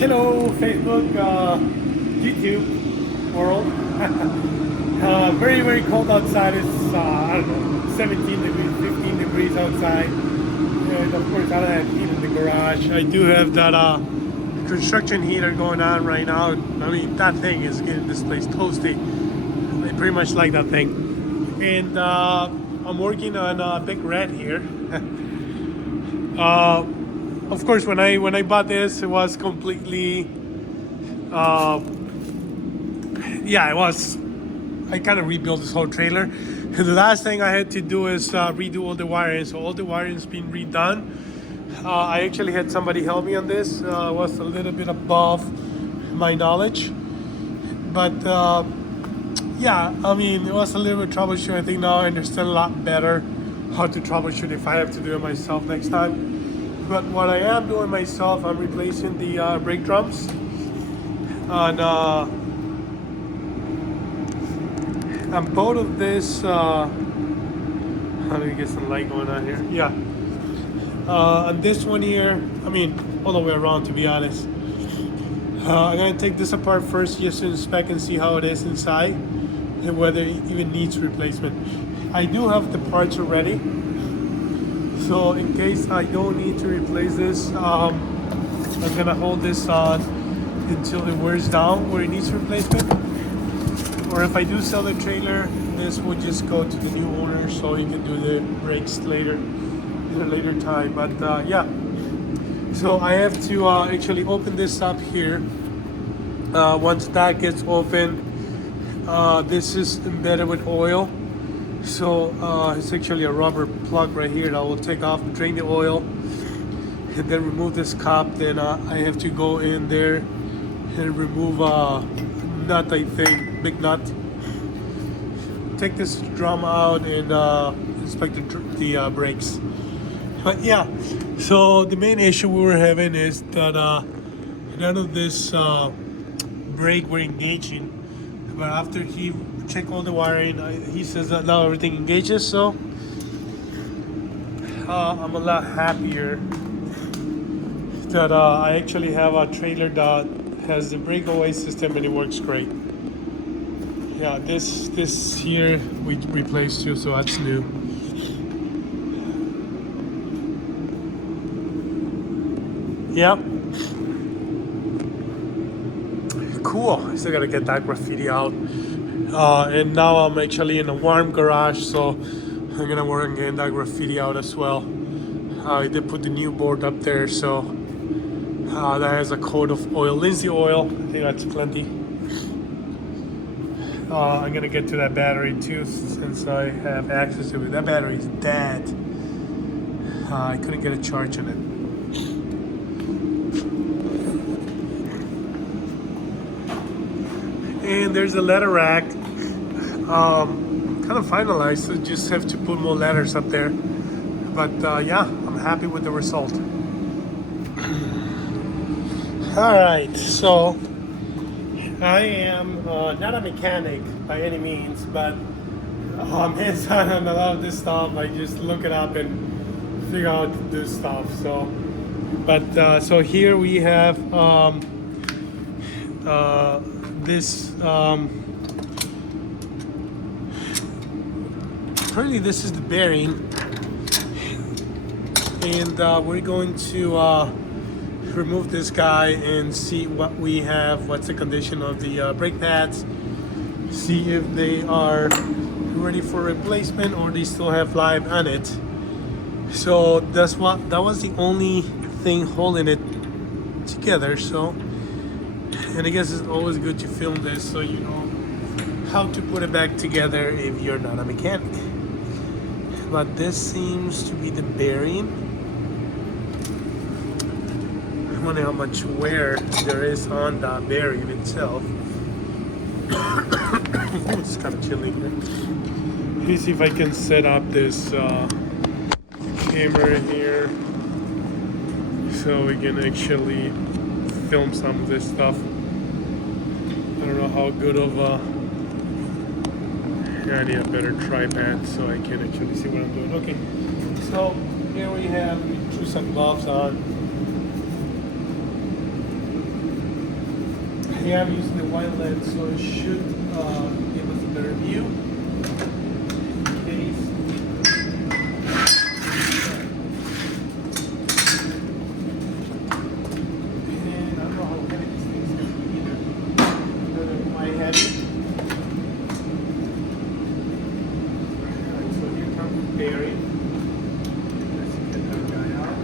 Hello, Facebook, YouTube world. Very, very cold outside. It's, I don't know, 17 degrees, 15 degrees outside. And of course, I don't have heat in the garage. I do have that construction heater going on right now. I mean, that thing is getting this place toasty. I pretty much like that thing. And I'm working on Big Red here. Of course, when I bought this, it was completely, yeah, it was. I kind of rebuilt this whole trailer. And the last thing I had to do is redo all the wiring. So all the wiring's been redone. I actually had somebody help me on this. It was a little bit above my knowledge, but yeah, I mean, it was a little bit troubleshooting. I think now I understand a lot better how to troubleshoot if I have to do it myself next time. But what I am doing myself, I'm replacing the brake drums on both of this. How do we get some light going on here? Yeah. On this one here, I mean, all the way around, to be honest. I'm gonna take this apart first just to inspect and see how it is inside and whether it even needs replacement. I do have the parts already. So in case I don't need to replace this, I'm gonna hold this on until it wears down where it needs replacement. Or if I do sell the trailer, this would just go to the new owner so he can do the brakes later, at a later time. But yeah, so I have to actually open this up here. Once that gets open, this is embedded with oil. So it's actually a rubber plug right here that will take off, drain the oil, and then remove this cap. Then I have to go in there and remove a nut, I think, big nut. Take this drum out and inspect the brakes. But yeah, so the main issue we were having is that none of this brake were engaging. But after he checked all the wiring, he says that now everything engages. So I'm a lot happier that I actually have a trailer that has the breakaway system and it works great. Yeah, this here we replaced too, so that's new. Yep. Cool. I still gotta get that graffiti out. And now I'm actually in a warm garage, so I'm gonna work on getting that graffiti out as well. I did put the new board up there, so that has a coat of oil, linseed oil. I think that's plenty. I'm gonna get to that battery too, since I have access to it. That battery is dead. I couldn't get a charge on it. And there's a letter rack. Kind of finalized, so just have to put more letters up there. But yeah, I'm happy with the result. Alright, so I am not a mechanic by any means, but hands-on on a lot of this stuff. I just look it up and figure out how to do stuff. So, but so here we have this. Apparently, this is the bearing, and we're going to remove this guy and see what we have. What's the condition of the brake pads? See if they are ready for replacement or they still have life on it. So that was the only thing holding it together. So, and I guess it's always good to film this so you know how to put it back together if you're not a mechanic. But this seems to be the bearing. I wonder how much wear there is on the bearing itself. It's kind of chilly here. Let me see if I can set up this camera here so we can actually film some of this stuff. I don't know how good of a... I need a better tripod so I can actually see what I'm doing. Okay, so here we have, we threw some gloves on. Yeah, I'm using the wide lens, so it should give us a better view. Case. And I don't know how heavy this thing's gonna be either. They're quite heavy. Alright, so here comes the bearing. Let's get that guy out.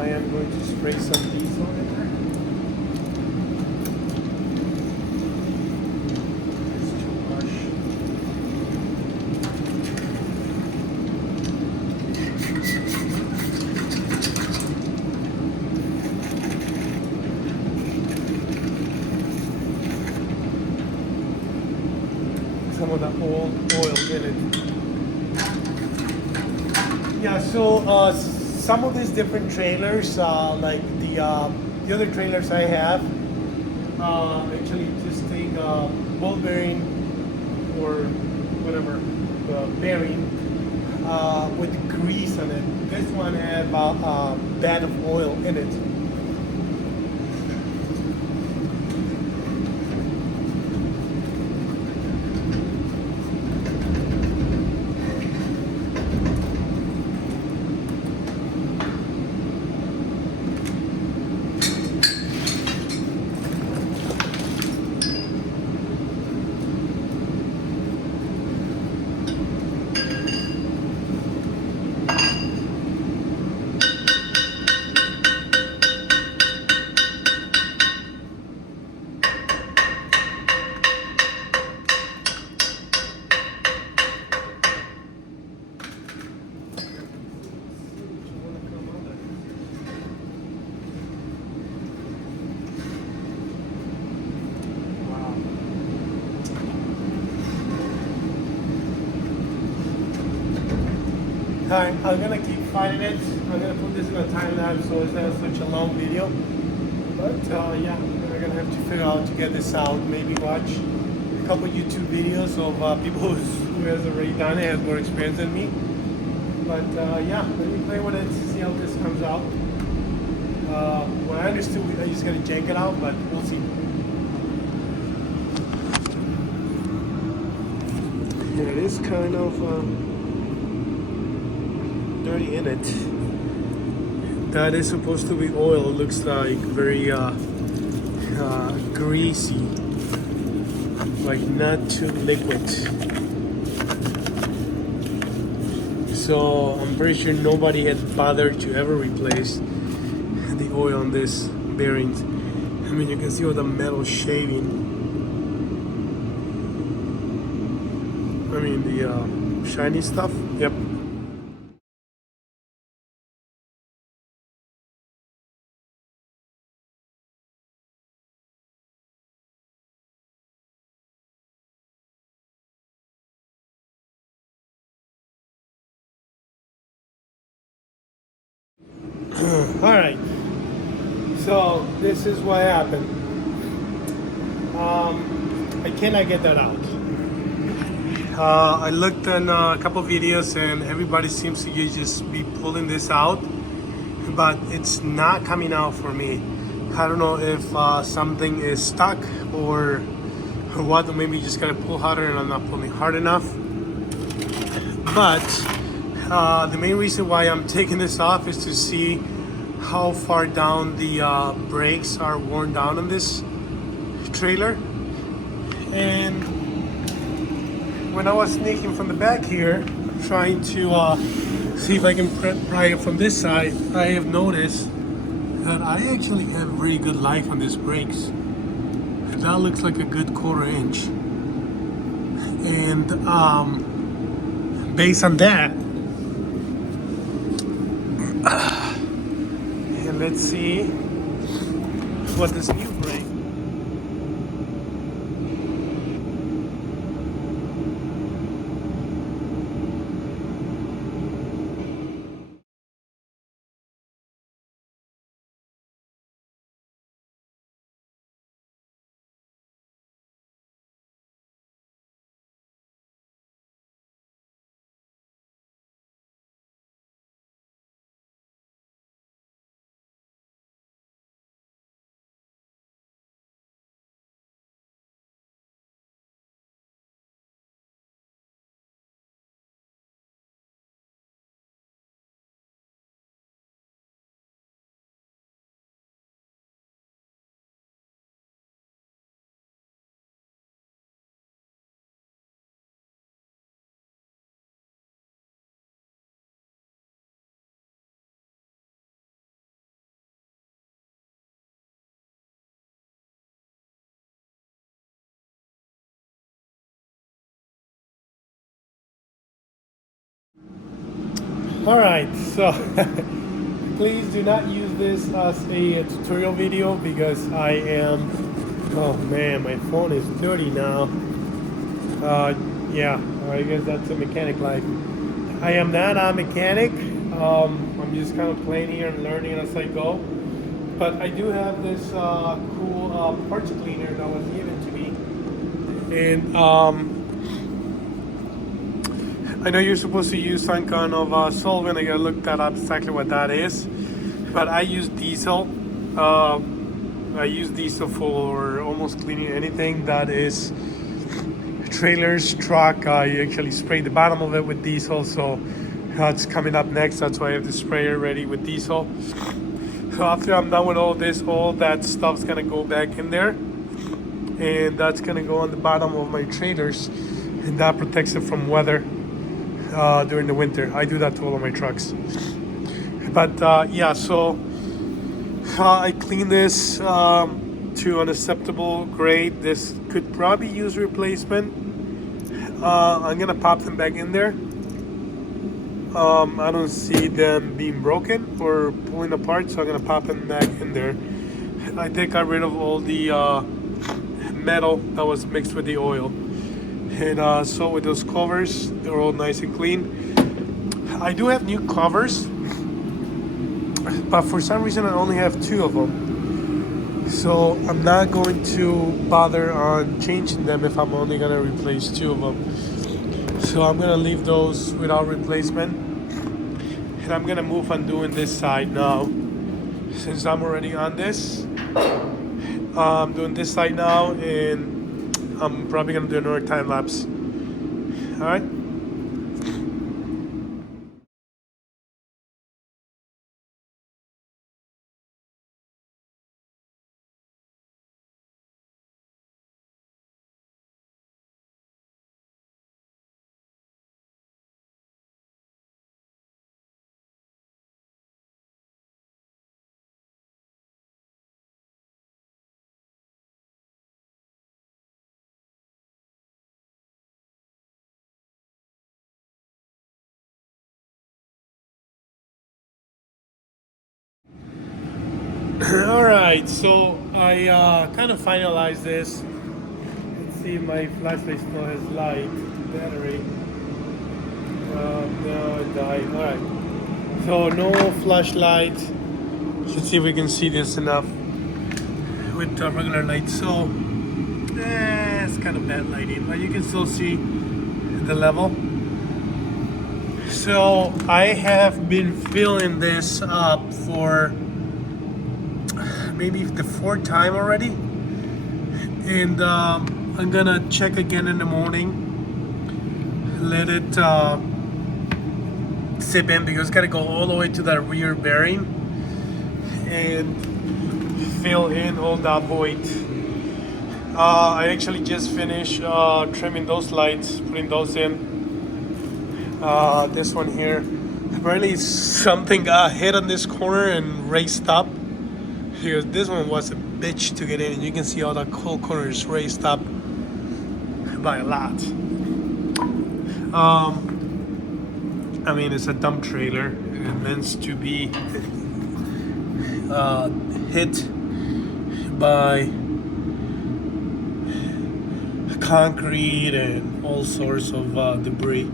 I am going to spray some diesel in there. It's too harsh. Some of the oil in it. Yeah, so some of these different trailers, like the other trailers I have, actually just take ball bearing or whatever bearing with grease on it. This one have a bed of oil in it. Alright, I'm gonna keep finding it. I'm gonna put this in a time lapse so it's not such a long video. But yeah, we're gonna have to figure out to get this out. Maybe watch a couple YouTube videos of people who has already done it, has more experience than me. But yeah, let me play with it, see how this comes out. What I understood, I just gotta jank it out, but we'll see. Yeah, it is kind of dirty in it. That is supposed to be oil. It looks like very greasy, like not too liquid. So I'm pretty sure nobody had bothered to ever replace the oil on this bearings. I mean, you can see all the metal shaving. I mean, the shiny stuff. Yep. All right, so this is what happened. I cannot get that out. I looked in a couple videos and everybody seems to just be pulling this out, but it's not coming out for me. I don't know if something is stuck or what, or maybe you just gotta pull harder and I'm not pulling hard enough. But the main reason why I'm taking this off is to see how far down the brakes are worn down on this trailer. And when I was sneaking from the back here, trying to see if I can pry it from this side, I have noticed that I actually have really good life on these brakes. That looks like a good 1/4 inch. And based on that, and let's see what this new brake. All right, so please do not use this as a tutorial video because I am, oh man, my phone is dirty now. Yeah, I guess that's a mechanic life. I am not a mechanic. I'm just kind of playing here and learning as I go. But I do have this cool parts cleaner that was given to me. And I know you're supposed to use some kind of solvent. I gotta look that up exactly what that is. But I use diesel. I use diesel for almost cleaning anything that is trailers, truck. I actually spray the bottom of it with diesel, so that's coming up next. That's why I have the sprayer ready with diesel. So after I'm done with all this, all that stuff's gonna go back in there, and that's gonna go on the bottom of my trailers, and that protects it from weather during the winter. I do that to all of my trucks. But yeah, so I clean this to an acceptable grade. This could probably use replacement. I'm gonna pop them back in there. I don't see them being broken or pulling apart, so I'm gonna pop them back in there. I think I got rid of all the metal that was mixed with the oil. And so with those covers, they're all nice and clean. I do have new covers, but for some reason I only have 2 of them. So I'm not going to bother on changing them if I'm only gonna replace 2 of them. So I'm gonna leave those without replacement. And I'm gonna move on doing this side now. Since I'm already on this, I'm doing this side now, and I'm probably gonna do another time lapse. All right. All right, so I kind of finalized this. Let's see if my flashlight still has light. Battery. No, it died. All right. So no flashlight. Let's see if we can see this enough with the regular light. So it's kind of bad lighting, but you can still see the level. So I have been filling this up for maybe the 4th time already, and I'm gonna check again in the morning, let it sip in, because it's gotta go all the way to that rear bearing and fill in all that void. I actually just finished trimming those lights, putting those in. This one here, apparently something got hit on this corner and raised up. Because this one was a bitch to get in, and you can see all the whole corner is raised up by a lot. I mean, it's a dump trailer. It meant to be hit by concrete and all sorts of debris.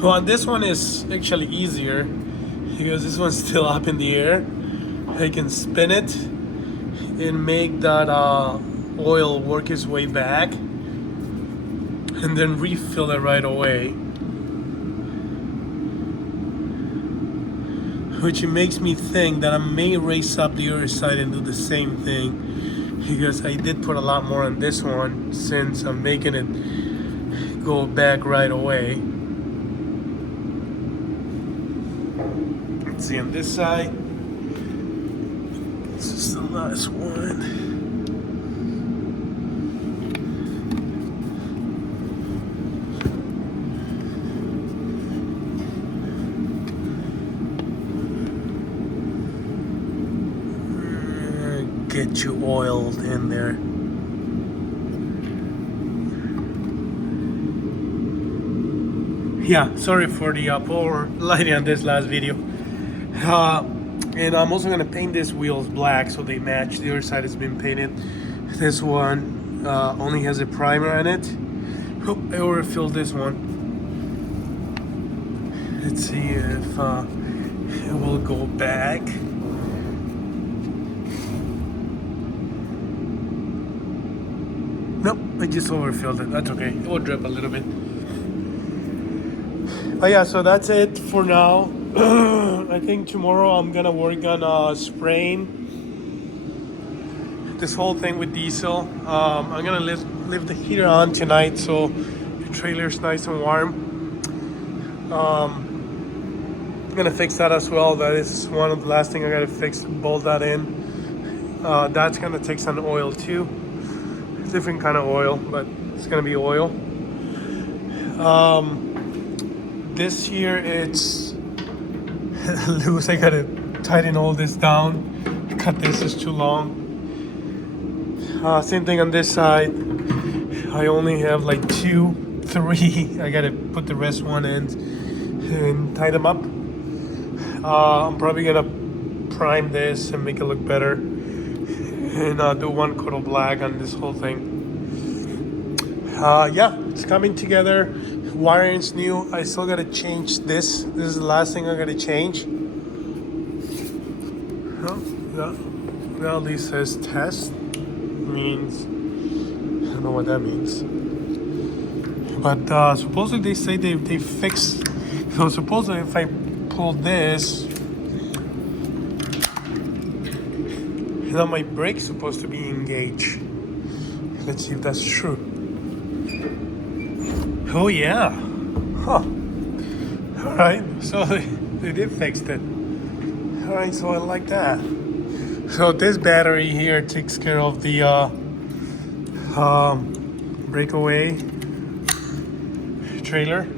Well, this one is actually easier because this one's still up in the air. I can spin it and make that oil work its way back and then refill it right away. Which makes me think that I may race up the other side and do the same thing, because I did put a lot more on this one since I'm making it go back right away. Let's see on this side. This is the last one. Get you oiled in there. Yeah, sorry for the poor lighting on this last video. And I'm also gonna paint these wheels black so they match. The other side has been painted. This one only has a primer on it. Oh, I overfilled this one. Let's see if it will go back. Nope, I just overfilled it. That's okay. It will drip a little bit. But yeah, so that's it for now. I think tomorrow I'm gonna work on spraying this whole thing with diesel. I'm gonna leave the heater on tonight so the trailer's nice and warm. I'm gonna fix that as well. That is one of the last thing I gotta fix, bolt that in. That's gonna take some oil too. Different kind of oil, but it's gonna be oil. This year it's loose. I gotta tighten all this down. Cut this is too long. Same thing on this side. I only have like 2, 3. I gotta put the rest one in and tie them up. I'm probably gonna prime this and make it look better. And do one coat of black on this whole thing. Yeah, it's coming together. Wiring's new. I still gotta change this. This is the last thing I gotta change. Oh, well, this says test. Means I don't know what that means. But supposedly they say they fixed. So supposedly if I pull this, now my brake's supposed to be engaged. Let's see if that's true. Oh yeah. Huh. Alright, so they did fix it. Alright, so I like that. So this battery here takes care of the breakaway trailer.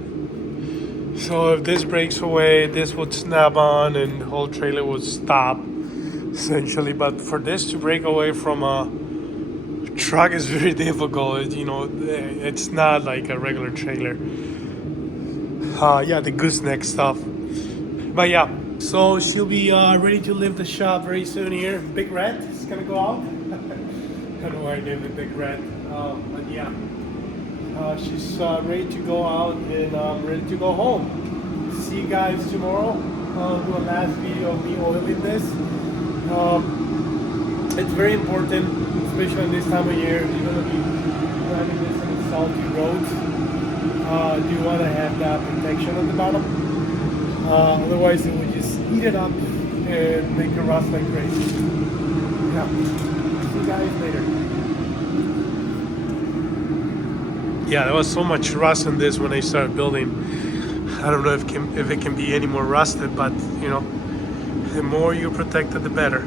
So if this breaks away, this would snap on and the whole trailer would stop. Essentially, but for this to break away from a truck is very difficult. You know, it's not like a regular trailer. Yeah, the gooseneck stuff. But yeah, so she'll be ready to leave the shop very soon here. Big Red is gonna go out. I don't know why I named it Big Red, but yeah, she's ready to go out and ready to go home. See you guys tomorrow. I'll do a last video of me oiling this. It's very important, especially this time of year. You're going to be driving this on the salty roads. You want to have that protection at the bottom. Otherwise, it would just eat it up and make it rust like crazy. Yeah. See you guys later. Yeah, there was so much rust in this when I started building. I don't know if it can be any more rusted, but you know, the more you protect it, the better.